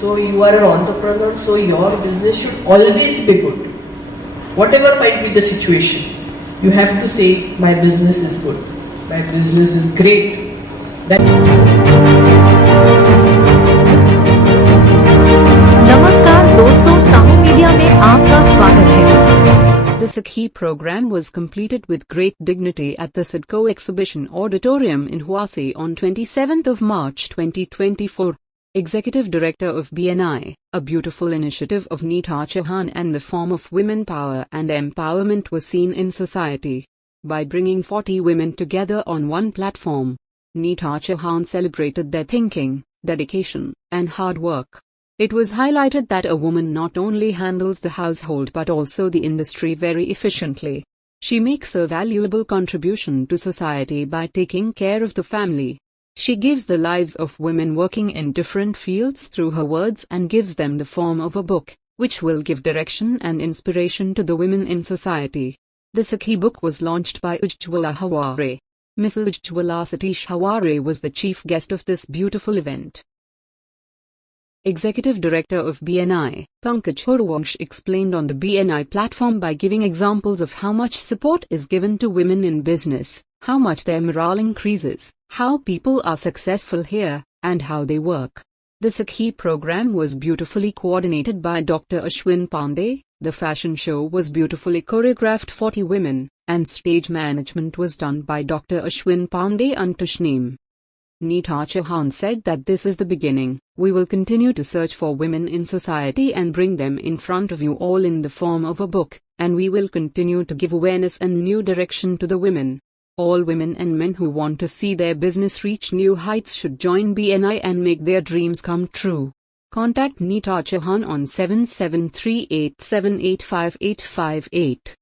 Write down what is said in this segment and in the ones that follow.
So you are an entrepreneur, so your business should always be good. Whatever might be the situation, you have to say, my business is good, my business is great. नमस्कार दोस्तों, Sahu media में आपका स्वागत है। The Sakhi program was completed with great dignity at the Sidco Exhibition Auditorium in Huasi on 27th of March 2024. Executive Director of BNI, a beautiful initiative of Neeta Chauhan and the form of women power and empowerment was seen in society. By bringing 40 women together on one platform, Neeta Chauhan celebrated their thinking, dedication, and hard work. It was highlighted that a woman not only handles the household but also the industry very efficiently. She makes a valuable contribution to society by taking care of the family. She gives the lives of women working in different fields through her words and gives them the form of a book, which will give direction and inspiration to the women in society. The Sakhi book was launched by Ujjwala Haware. Mrs. Ujjwala Satish Haware was the chief guest of this beautiful event. Executive Director of BNI, Pankaj Hurwangsh explained on the BNI platform by giving examples of how much support is given to women in business, how much their morale increases, how people are successful here, and how they work. The Sakhi program was beautifully coordinated by Dr. Ashwin Pandey, the fashion show was beautifully choreographed 40 women, and stage management was done by Dr. Ashwin Pandey and Tushneem. Neeta Chauhan said that this is the beginning. We will continue to search for women in society and bring them in front of you all in the form of a book, and we will continue to give awareness and new direction to the women. All women and men who want to see their business reach new heights should join BNI and make their dreams come true. Contact Neeta Chauhan on 7738785858.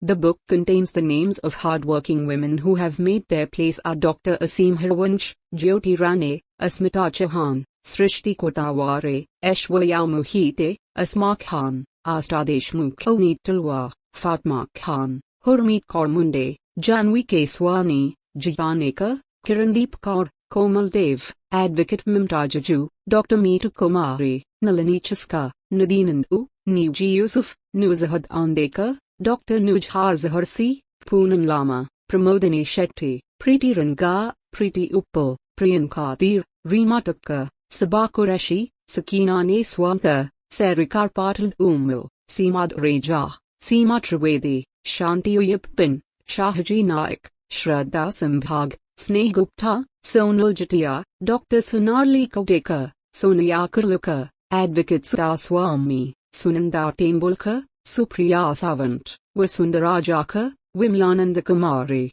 The book contains the names of hard-working women who have made their place are Dr. Aseem Hurwangsh, Jyoti Rane, Asmita Chauhan, Srishti Kotaware, Aishwarya Mohite, Asma Khan, Asta Deshmukh, Oneet Talwar, Fatma Khan, Hurmeet Kaur Munde, Janvi Keswani, Jivanekar, Kirandeep Kaur, Komal Dev, Advocate Mumtaz Jaju, Dr. Meetu Kumari, Nalini Chaska, Nadine Nandu, Newji Yusuf, Nuzahad Andekar, Dr. Nujhar Zaharsi, Poonam Lama, Pramodini Shetty, Preeti Ranga, Preeti Uppal, Priyanka Dheer, Reema Tukkar, Sabah Qureshi, Sakina Neswanta, Sarikar Patil Umil, Seemad Reja, Seema Trivedi, Shanti Uyappan, Shahji Naik, Shraddha Sambhag, Sneh Gupta, Sonal Jatia, Dr. Sonali Kodekar, Sonia Kurlukar, Advocate Sudha Swami, Sunanda Tembulkar, Supriya Savant, Vasundhara Jakar, Vimlananda Kumari.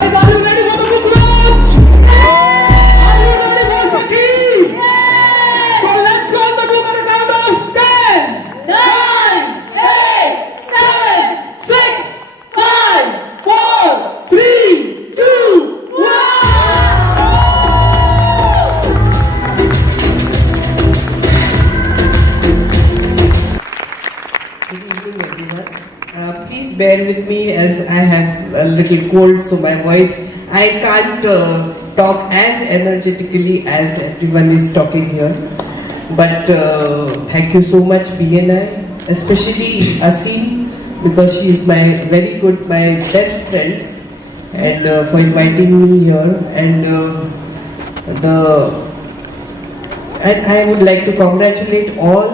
Are you ready for the book launch? Are you ready for Sakhi? So let's start the book on the count of 10, 9, 8, 7, 6, 5, 4, 3, 2, 1. Good evening, everyone. Please bear with me as I have a little cold, so my voice, I can't talk as energetically as everyone is talking here. But thank you so much, BNI, especially Aseem, because she is my best friend, and for inviting me here. And I would like to congratulate all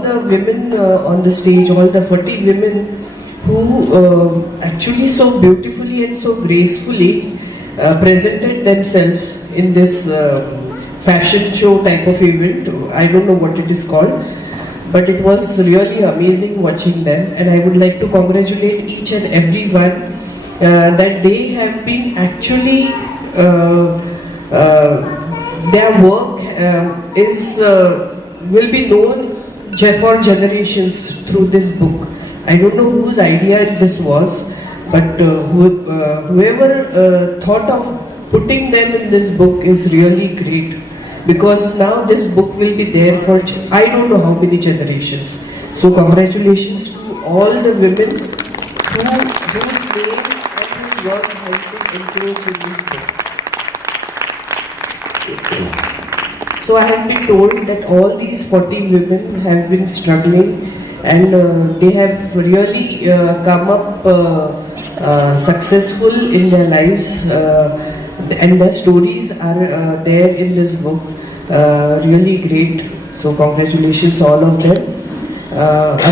the women on the stage, all the 40 women who actually so beautifully and so gracefully presented themselves in this fashion show type of event. I don't know what it is called, but it was really amazing watching them, and I would like to congratulate each and every one that they have been actually their work will be known for generations through this book. I don't know whose idea this was, but whoever thought of putting them in this book is really great, because now this book will be there for I don't know how many generations. So congratulations to all the women whose name and whose work has been enclosed in this book. So I have been told that all these 40 women have been struggling, and they have really come up successful in their lives, and their stories are there in this book. Really great. So congratulations all of them.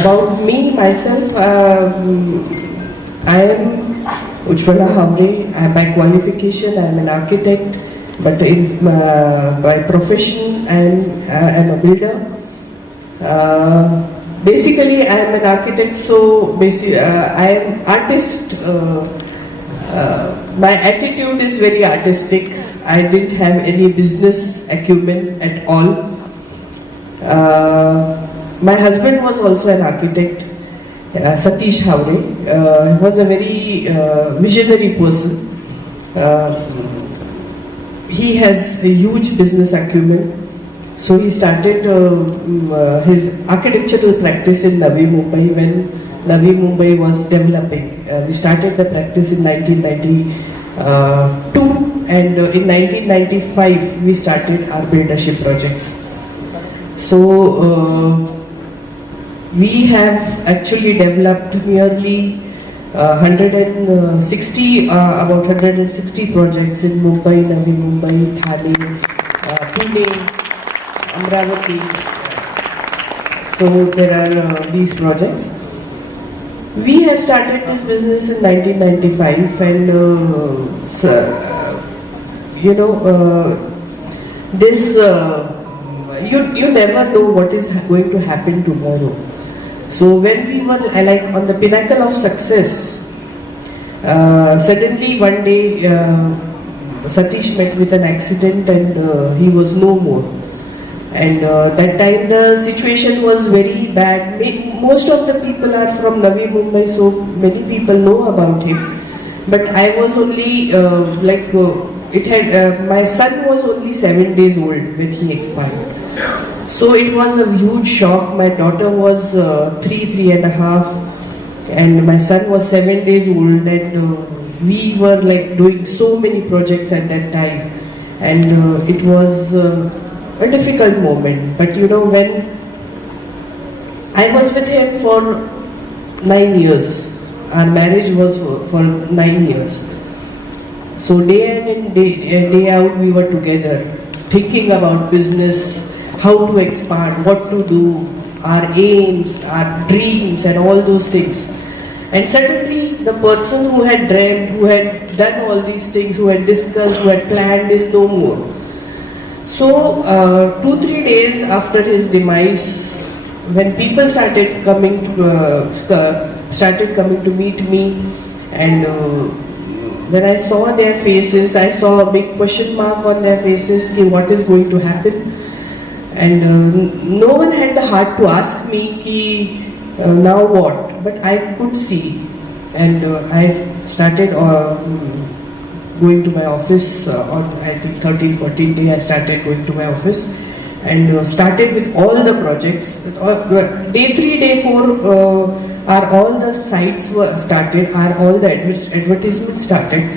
About me, myself, I am Ujjwala Havre. By qualification, I am an architect, but by profession, I am a builder. Basically, I am an architect, so I am artist. My attitude is very artistic. I didn't have any business acumen at all. My husband was also an architect, Satish Havre. He was a very visionary person. He has a huge business acumen. So he started his architectural practice in Navi Mumbai when Navi Mumbai was developing. We started the practice in 1992, and in 1995 we started our buildership projects. So we have actually developed nearly 160 projects in Mumbai, Navi Mumbai, Thane, Pune, Amravati. So there are these projects. We have started this business in 1995, and you never know what is going to happen tomorrow. So when we were like on the pinnacle of success, suddenly one day Satish met with an accident, and he was no more. And that time the situation was very bad. Most of the people are from Navi Mumbai, so many people know about him. But I was only my son was only 7 days old when he expired. So it was a huge shock. My daughter was 3.5, and my son was 7 days old, and we were like doing so many projects at that time, and it was a difficult moment. But when I was with him for 9 years, our marriage was for 9 years. So day in and day out we were together, thinking about business, how to expand, what to do, our aims, our dreams, and all those things. And suddenly the person who had dreamt, who had done all these things, who had discussed, who had planned is no more. So 2-3 days after his demise, when people started coming to meet me, and when I saw their faces, I saw a big question mark on their faces, what is going to happen? And no one had the heart to ask me, now what? But I could see, and I started going to my office on I think 13-14 day. I started going to my office and started with all the projects. Day 3, day 4 are all the sites were started, are all the advertisements started.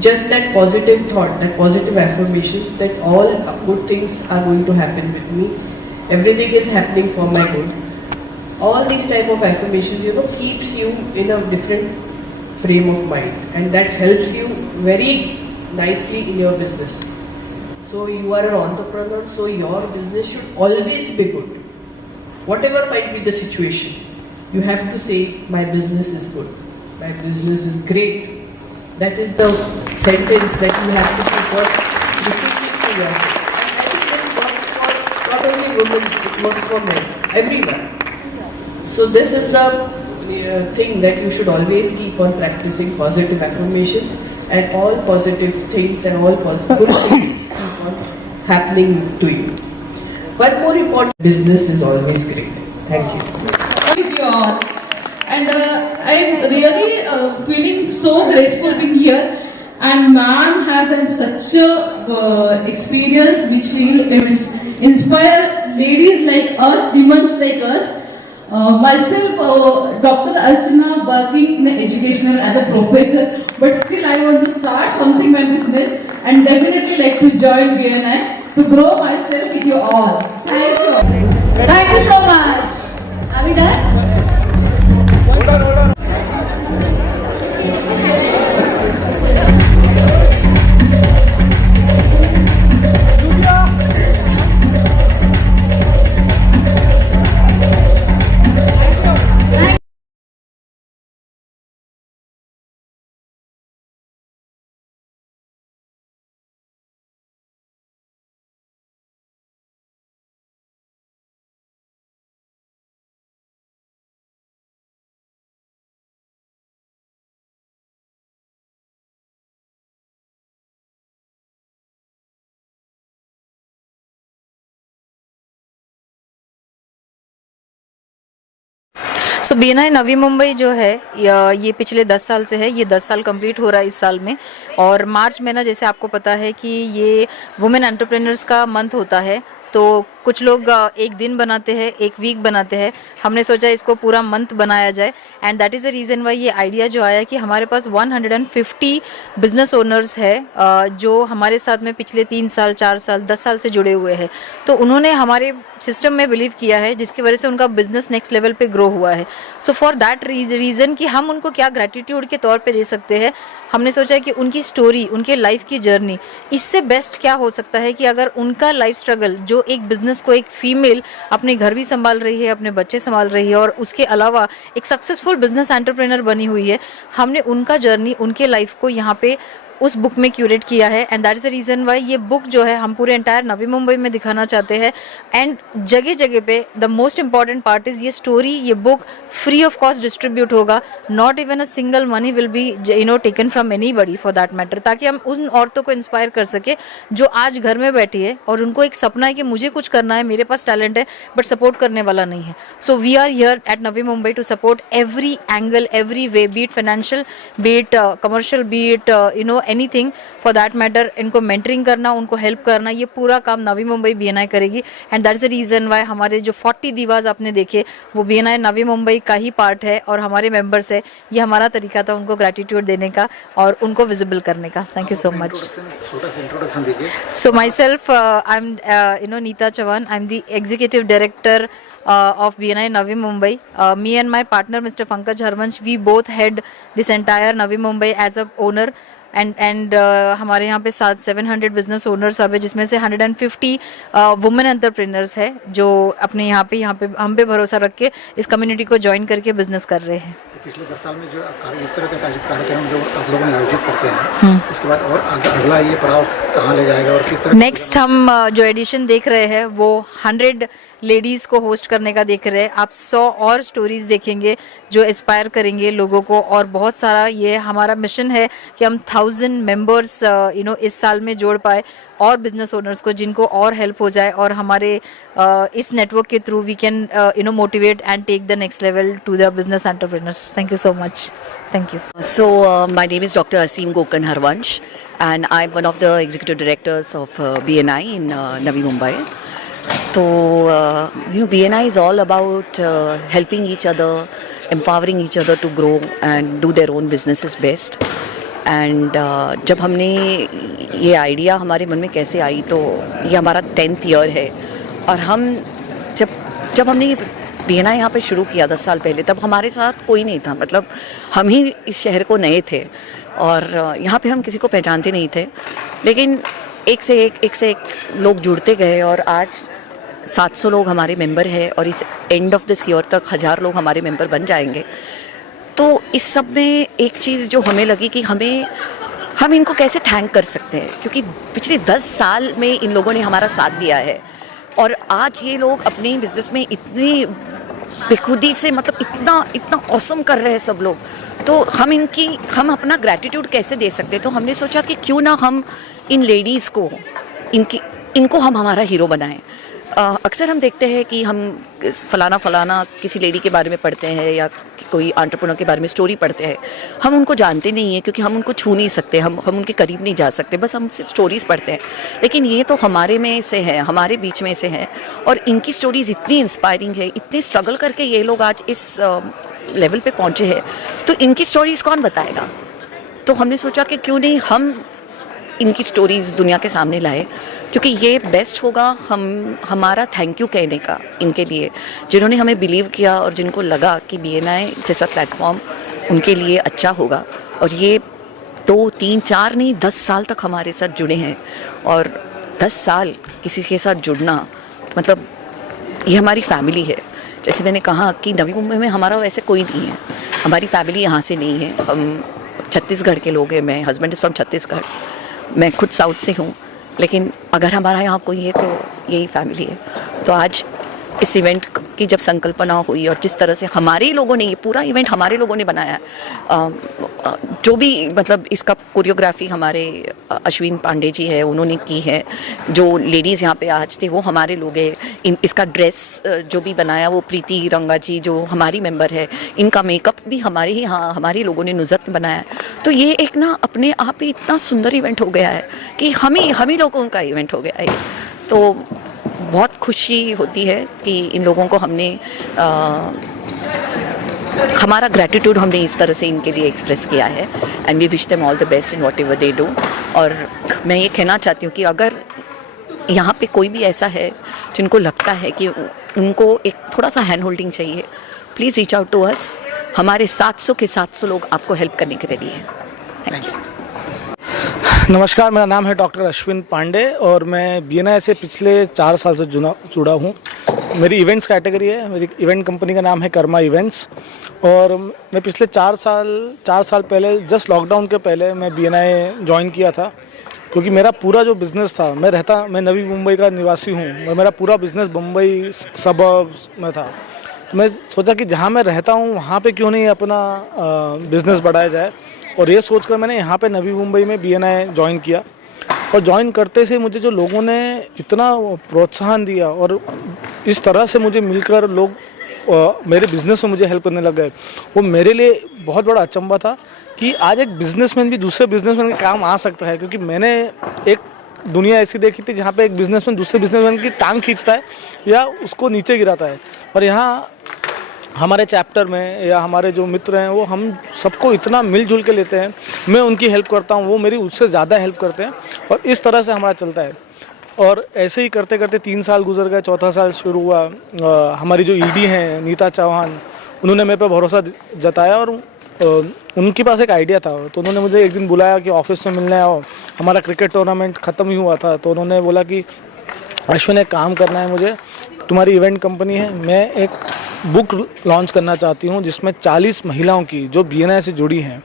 Just that positive thought, that positive affirmations that all good things are going to happen with me. Everything is happening for my good. All these type of affirmations, keeps you in a different frame of mind, and that helps you very nicely in your business. So you are an entrepreneur, so your business should always be good. Whatever might be the situation, you have to say, my business is good, my business is great. That is the sentence that you have to keep on repeating to yourself. And I think this works for not only women, it works for men, everyone. So this is the thing that you should always keep on practicing positive affirmations, and all positive things and all good things keep on happening to you. One more important, business is always great. Thank you. Thank you all. And I'm really feeling so grateful being here. And ma'am has had such a experience which will inspire ladies like us, women like us. Myself, Dr. Archana, working in educational as a professor, but still I want to start something my business and definitely like to join BNI. to grow myself with you all. Thank you. Thank you so much. Are we done? So BNI Navi Mumbai जो है ये पिछले 10 साल से है। ये 10 साल complete हो रहा है इस साल में। और मार्च महीना जैसे आपको पता है कि ये वुमेन एंटरप्रेन्योर्स का मंथ होता है, तो कुछ लोग एक दिन बनाते हैं, एक वीक बनाते हैं। हमने सोचा इसको पूरा मंथ बनाया जाए and that is the reason Y ये आइडिया जो आया कि हमारे पास 150 बिजनेस ओनर्स है जो हमारे साथ में पिछले 3 साल 4 साल 10 साल से जुड़े हुए हैं। तो उन्होंने हमारे सिस्टम में बिलीव किया है, जिसकी वजह से उनका बिजनेस नेक्स्ट लेवल पे ग्रो हुआ है। सो फॉर दैट रीज़न कि हम उनको क्या ग्रैटिट्यूड के तौर पे दे सकते हैं, हमने सोचा कि उनकी स्टोरी, उनके लाइफ की जर्नी, इससे बेस्ट क्या हो सकता है कि अगर उनका लाइफ स्ट्रगल जो एक बिजनेस को एक फीमेल अपने घर भी संभाल रही है, अपने बच्चे संभाल रही है और उसके अलावा एक सक्सेसफुल बिजनेस एंटरप्रेनर बनी हुई है, हमने उनका जर्नी, उनके लाइफ को यहाँ पे उस बुक में क्यूरेट किया है and that is the reason Y ये बुक जो है हम पूरे एंटायर नवी मुंबई में दिखाना चाहते हैं। एंड जगह जगह पे the most important part is ये स्टोरी, ये book free of cost distribute होगा। Not even a single money will be taken from anybody for that matter, ताकि हम उन औरतों को इंस्पायर कर सके जो आज घर में बैठी है और उनको एक सपना है कि मुझे कुछ करना है, मेरे पास टैलेंट है बट सपोर्ट करने वाला नहीं है। So we are here at Navi Mumbai to support every angle, every way, be it financial, be it commercial, be it anything for that matter. इनको मेंटरिंग करना, उनको हेल्प करना, ये पूरा काम नवी मुंबई BNI करेगी and that is the reason why हमारे जो 40 दीवाज आपने देखे वो BNI नवी मुंबई का ही पार्ट है और हमारे मेंबर्स है। ये हमारा तरीका था उनको ग्रैटिट्यूड देने का और उनको विजिबल करने का। Thank you so much. So myself I am Neeta Chauhan, I am the executive director of BNI Navi Mumbai. Me and my partner Mr. Pankaj Harvansh, we both head this entire Navi Mumbai as a owner. And हमारे यहाँ पे 700 business owners अब है, जिसमें से 150 women entrepreneurs है जो अपने यहाँ पे हम पे भरोसा रख के इस कम्युनिटी को ज्वाइन करके बिजनेस कर रहे हैं। तो पिछले 10 साल में जो इस तरह का कार्यक्रम जो आप लोगों ने आयोजित करते हैं, उसके बाद और अगला ये पड़ाव कहाँ ले जाएगा और किस तरह? नेक्स्ट हम जो एडिशन देख रहे हैं वो 100 लेडीज़ को होस्ट करने का देख रहे हैं। आप 100 और स्टोरीज देखेंगे जो इंस्पायर करेंगे लोगों को और बहुत सारा, ये हमारा मिशन है कि हम 1000 मेंबर्स इस साल में जोड़ पाए और बिजनेस ओनर्स को, जिनको और हेल्प हो जाए और हमारे इस नेटवर्क के through we can motivate and take the next level to the business entrepreneurs. Thank you so much. Thank you. So, my name is Dr. Aseem Gokan Harvansh, and I'm one of the executive directors of BNI in Navi Mumbai. So, BNI is all about helping each other, empowering each other to grow and do their own businesses best. And जब हमने ये idea हमारे मन में कैसे आई, तो ये हमारा 10th ईयर है और हम जब हमने ये BNI यहाँ पे शुरू किया 10 साल पहले, तब हमारे साथ कोई नहीं था। मतलब हम ही इस शहर को नए थे और यहाँ पे हम किसी को पहचानते नहीं थे, लेकिन एक से एक लोग जुड़ते गए और आज 700 लोग हमारे मेंबर हैं और इस एंड ऑफ दिस ईयर तक 1000 लोग हमारे मेंबर बन जाएंगे। तो इस सब में एक चीज़ जो हमें लगी कि हम इनको कैसे थैंक कर सकते हैं, क्योंकि पिछले 10 साल में इन लोगों ने हमारा साथ दिया है और आज ये लोग अपने बिजनेस में इतनी बेखुदी से, मतलब इतना ऑसम कर रहे हैं सब लोग। तो हम अपना ग्रैटिट्यूड कैसे दे सकते हैं। तो हमने सोचा कि क्यों ना हम इन लेडीज़ को इनको हम हमारा हीरो बनाएं। अक्सर हम देखते हैं कि हम फलाना किसी लेडी के बारे में पढ़ते हैं या कोई एंटरप्रेन्योर के बारे में स्टोरी पढ़ते हैं, हम उनको जानते नहीं हैं क्योंकि हम उनको छू नहीं सकते, हम उनके करीब नहीं जा सकते, बस हम सिर्फ स्टोरीज़ पढ़ते हैं। लेकिन ये तो हमारे में से है, हमारे बीच में से है और इनकी स्टोरीज़ इतनी इंस्पायरिंग है, इतने स्ट्रगल करके ये लोग आज इस लेवल पे पहुँचे हैं, तो इनकी स्टोरीज़ कौन बताएगा। तो हमने सोचा कि क्यों नहीं हम इनकी स्टोरीज़ दुनिया के सामने लाए। क्योंकि ये बेस्ट होगा हमारा थैंक यू कहने का इनके लिए, जिन्होंने हमें बिलीव किया और जिनको लगा कि BNI जैसा प्लेटफॉर्म उनके लिए अच्छा होगा। और ये 2, 3, 4 नहीं 10 साल तक हमारे साथ जुड़े हैं। और 10 साल किसी के साथ जुड़ना मतलब ये हमारी फैमिली है। जैसे मैंने कहा कि नवी मुंबई में हमारा वैसे कोई नहीं है, हमारी फैमिली यहाँ से नहीं है। हम छत्तीसगढ़ के लोग हैं, मैं हस्बैंड इज़ फ्रॉम छत्तीसगढ़, मैं खुद साउथ से हूँ, लेकिन अगर हमारा यहाँ कोई है तो यही फैमिली है। तो आज इस इवेंट की जब संकल्पना हुई और जिस तरह से हमारे ही लोगों ने, ये पूरा इवेंट हमारे लोगों ने बनाया है, जो भी मतलब इसका कोरियोग्राफी हमारे अश्विन पांडे जी है उन्होंने की है, जो लेडीज़ यहाँ पे आज थे वो हमारे लोग हैं, इसका ड्रेस जो भी बनाया वो प्रीति रंगा जी जो हमारी मेंबर है, इनका मेकअप भी हमारे ही हमारे लोगों ने नुज़त बनाया है। तो ये एक ना अपने आप ही इतना सुंदर इवेंट हो गया है कि हम ही लोगों का इवेंट हो गया है। तो बहुत खुशी होती है कि इन लोगों को हमने हमारा ग्रैटिट्यूड हमने इस तरह से इनके लिए एक्सप्रेस किया है। And we wish them all the best in whatever they do. और मैं ये कहना चाहती हूँ कि अगर यहाँ पे कोई भी ऐसा है जिनको लगता है कि उनको एक थोड़ा सा हैंड होल्डिंग चाहिए, please reach out to us. हमारे 700 के 700 लोग आपको हेल्प करने के रेडी हैं। Thank you. नमस्कार, मेरा नाम है डॉक्टर अश्विन पांडे और मैं BNI से पिछले 4 साल से जुड़ा हूँ। मेरी इवेंट्स कैटेगरी है, मेरी इवेंट कंपनी का नाम है कर्मा इवेंट्स। और मैं पिछले 4 साल पहले, जस्ट लॉकडाउन के पहले मैं BNI ज्वाइन किया था, क्योंकि मेरा पूरा जो बिज़नेस था, मैं नवी मुंबई का निवासी हूँ और मेरा पूरा बिज़नेस मुंबई सबर्ब्स में था। मैं सोचा कि जहाँ मैं रहता हूँ वहाँ पे क्यों नहीं अपना बिज़नेस बढ़ाया जाए, और ये सोचकर मैंने यहाँ पे नवी मुंबई में BNI ज्वाइन किया। और ज्वाइन करते से मुझे जो लोगों ने इतना प्रोत्साहन दिया और इस तरह से मुझे मिलकर लोग मेरे बिज़नेस में मुझे हेल्प करने लग गए, वो मेरे लिए बहुत बड़ा अचंभा था कि आज एक बिज़नेसमैन भी दूसरे बिज़नेसमैन के काम आ सकता है। क्योंकि मैंने एक दुनिया ऐसी देखी थी जहाँ पे एक बिज़नेसमैन दूसरे बिज़नेसमैन की टांग खींचता है या उसको नीचे गिराता है, और यहाँ हमारे चैप्टर में या हमारे जो मित्र हैं वो हम सबको इतना मिलजुल के लेते हैं। मैं उनकी हेल्प करता हूँ, वो मेरी उससे ज़्यादा हेल्प करते हैं, और इस तरह से हमारा चलता है। और ऐसे ही करते करते 3 साल गुजर गए, 4था साल शुरू हुआ। हमारी जो ED हैं नीता चौहान, उन्होंने मेरे पे भरोसा जताया और उनके पास एक आइडिया था। तो उन्होंने मुझे एक दिन बुलाया कि ऑफिस में मिलने आओ। हमारा क्रिकेट टूर्नामेंट ख़त्म ही हुआ था, तो उन्होंने बोला कि अश्विन एक काम करना है मुझे, तुम्हारी इवेंट कंपनी है, मैं एक बुक लॉन्च करना चाहती हूँ जिसमें 40 महिलाओं की जो BNI से जुड़ी हैं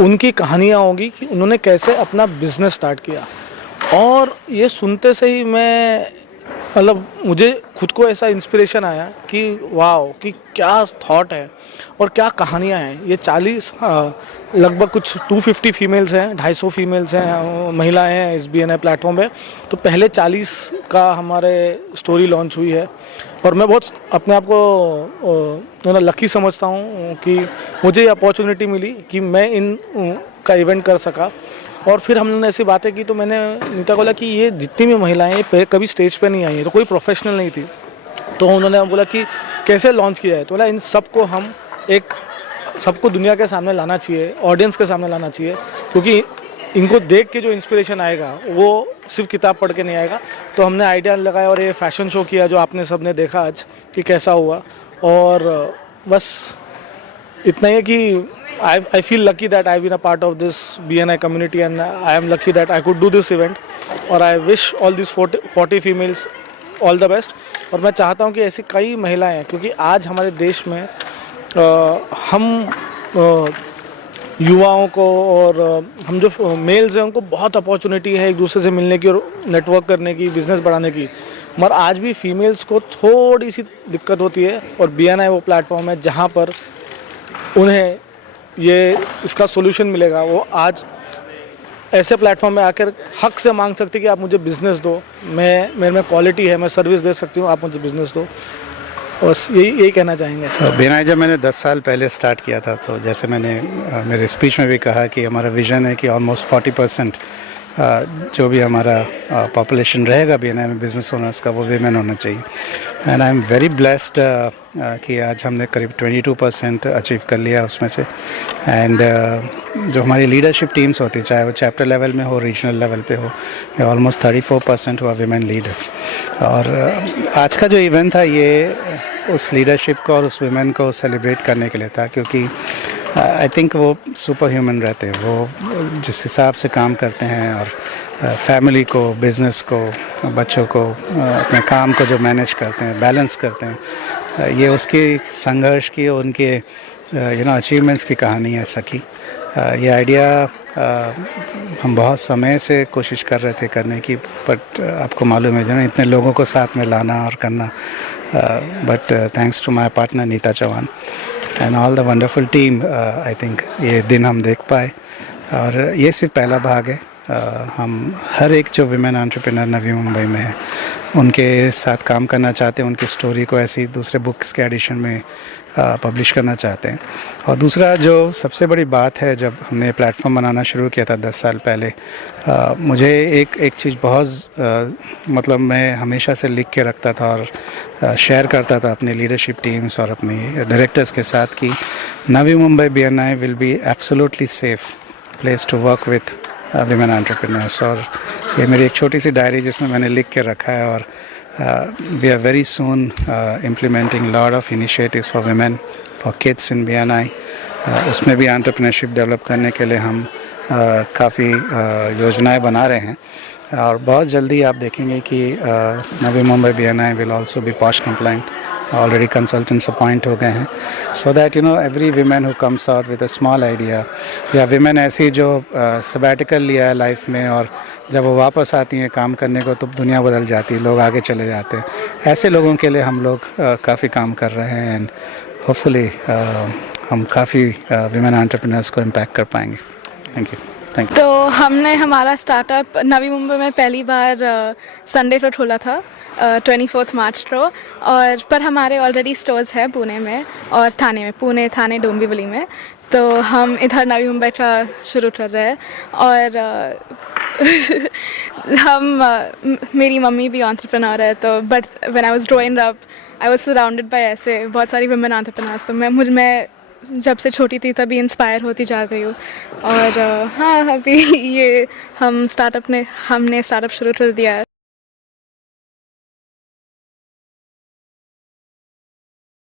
उनकी कहानियाँ होंगी कि उन्होंने कैसे अपना बिज़नेस स्टार्ट किया। और ये सुनते से ही मैं मतलब मुझे खुद को ऐसा इंस्पिरेशन आया कि वाह, कि क्या थॉट है और क्या कहानियाँ हैं। ये 40 लगभग कुछ 250 फीमेल्स हैं, 250 फीमेल्स हैं, महिलाएं हैं इस BNI प्लेटफॉर्म पे। तो पहले 40 का हमारे स्टोरी लॉन्च हुई है, और मैं बहुत अपने आप को लकी समझता हूँ कि मुझे ये अपॉर्चुनिटी मिली कि मैं इन का इवेंट कर सका। और फिर हम लोगों ने ऐसी बातें की, तो मैंने नीता को बोला कि ये जितनी भी महिलाएं ये कभी स्टेज पे नहीं आई हैं, तो कोई प्रोफेशनल नहीं थी। तो उन्होंने बोला कि कैसे लॉन्च किया है, तो बोला इन सबको हम सबको दुनिया के सामने लाना चाहिए, ऑडियंस के सामने लाना चाहिए, क्योंकि इनको देख के जो इंस्पिरेशन आएगा वो सिर्फ किताब पढ़ के नहीं आएगा। तो हमने आइडिया लगाया और ये फैशन शो किया जो आपने सबने देखा आज कि कैसा हुआ। और बस इतना ही है कि I feel lucky that I've been a part of this BNI community, and I am lucky that I could do this event, और I wish all these 40 females all the best। और मैं चाहता हूँ कि ऐसी कई महिलाएं हैं, क्योंकि आज हमारे देश में हम युवाओं को और हम जो मेल्स हैं उनको बहुत अपॉर्चुनिटी है एक दूसरे से मिलने की और नेटवर्क करने की, बिज़नेस बढ़ाने की, मगर आज भी फीमेल्स को थोड़ी सी दिक्कत होती है। और BNI वो प्लेटफॉर्म है जहाँ पर उन्हें इसका सोल्यूशन मिलेगा। वो आज ऐसे प्लेटफॉर्म में आकर हक से मांग सकती है कि आप मुझे बिज़नेस दो, मेरे में क्वालिटी है, मैं सर्विस दे सकती हूँ, आप मुझे बिज़नेस दो। बस यही कहना चाहेंगे। BNI जब मैंने 10 साल पहले स्टार्ट किया था, तो जैसे मैंने मेरे स्पीच में भी कहा कि हमारा विज़न है कि ऑलमोस्ट 40% जो भी हमारा पॉपुलेशन रहेगा BNI में बिजनेस ओनर्स का, वो वीमेन होना चाहिए। And I am very blessed कि आज हमने करीब 22% अचीव कर लिया उसमें से। एंड जो हमारी लीडरशिप टीम्स होती है, चाहे वो चैप्टर लेवल में हो, रीजनल लेवल पे हो, ऑलमोस्ट 34% हुआ वीमेन लीडर्स। और आज का जो इवेंट था ये उस लीडरशिप को और उस वीमेन को सेलिब्रेट करने के लिए था, क्योंकि आई थिंक वो सुपर ह्यूमन रहते हैं। वो जिस हिसाब से काम करते हैं और फैमिली को, बिज़नेस को, बच्चों को, अपने काम को जो मैनेज करते हैं, बैलेंस करते हैं, ये उसके संघर्ष की और उनके अचीवमेंट्स की कहानी है सखी। ये आइडिया हम बहुत समय से कोशिश कर रहे थे करने की, बट आपको मालूम है जो इतने लोगों को साथ में लाना और करना, but thanks to my partner Neeta Chauhan and all the wonderful team, I think ये दिन हम देख पाए। और ये सिर्फ पहला भाग है। हम हर एक जो विमेन एंटरप्रेन्योर नवी मुंबई में है उनके साथ काम करना चाहते हैं, उनकी स्टोरी को ऐसी दूसरे बुक्स के एडिशन में पब्लिश करना चाहते हैं। और दूसरा जो सबसे बड़ी बात है, जब हमने प्लेटफॉर्म बनाना शुरू किया था 10 साल पहले, मुझे एक चीज़ बहुत मतलब मैं हमेशा से लिख के रखता था और शेयर करता था अपनी लीडरशिप टीम्स और अपनी डायरेक्टर्स के साथ कि Navi Mumbai BNI will be absolutely safe place to work with women entrepreneurs. और ये मेरी एक छोटी सी डायरी जिसमें मैंने लिख के रखा है। और we are very soon implementing lot of initiatives for women, for kids in BNI। उसमें भी एंटरप्रेन्योरशिप डेवलप करने के लिए हम काफ़ी योजनाएं बना रहे हैं। और बहुत जल्दी आप देखेंगे कि Navi Mumbai BNI will also be POSH compliant. Already consultants appoint हो गए हैं, so that every women who comes out with a small idea, या वीमेन ऐसी जो सबैटिकल लिया है लाइफ में और जब वो वापस आती हैं काम करने को तो दुनिया बदल जाती है, लोग आगे चले जाते हैं। ऐसे लोगों के लिए हम लोग काफ़ी काम कर रहे हैं एंड होपफुली हम काफ़ी वीमेन एंटरप्रेन्योर्स को इम्पैक्ट कर पाएंगे। Thank you. तो हमने हमारा स्टार्टअप नवी मुंबई में पहली बार संडे को खोला था 24 मार्च को, और पर हमारे ऑलरेडी स्टोर्स है पुणे में और थाने में, पुणे, थाने, डोंबिवली में। तो हम इधर नवी मुंबई का शुरू कर रहे हैं। और मेरी मम्मी भी एंटरप्रेन्योर है, तो but when I was growing up I was surrounded by ऐसे बहुत सारी वुमेन एंटरप्रेन्योर्स। तो मैं जब से छोटी थी तभी इंस्पायर होती जा रही हूँ। और हाँ, अभी ये हमने स्टार्टअप शुरू कर दिया है।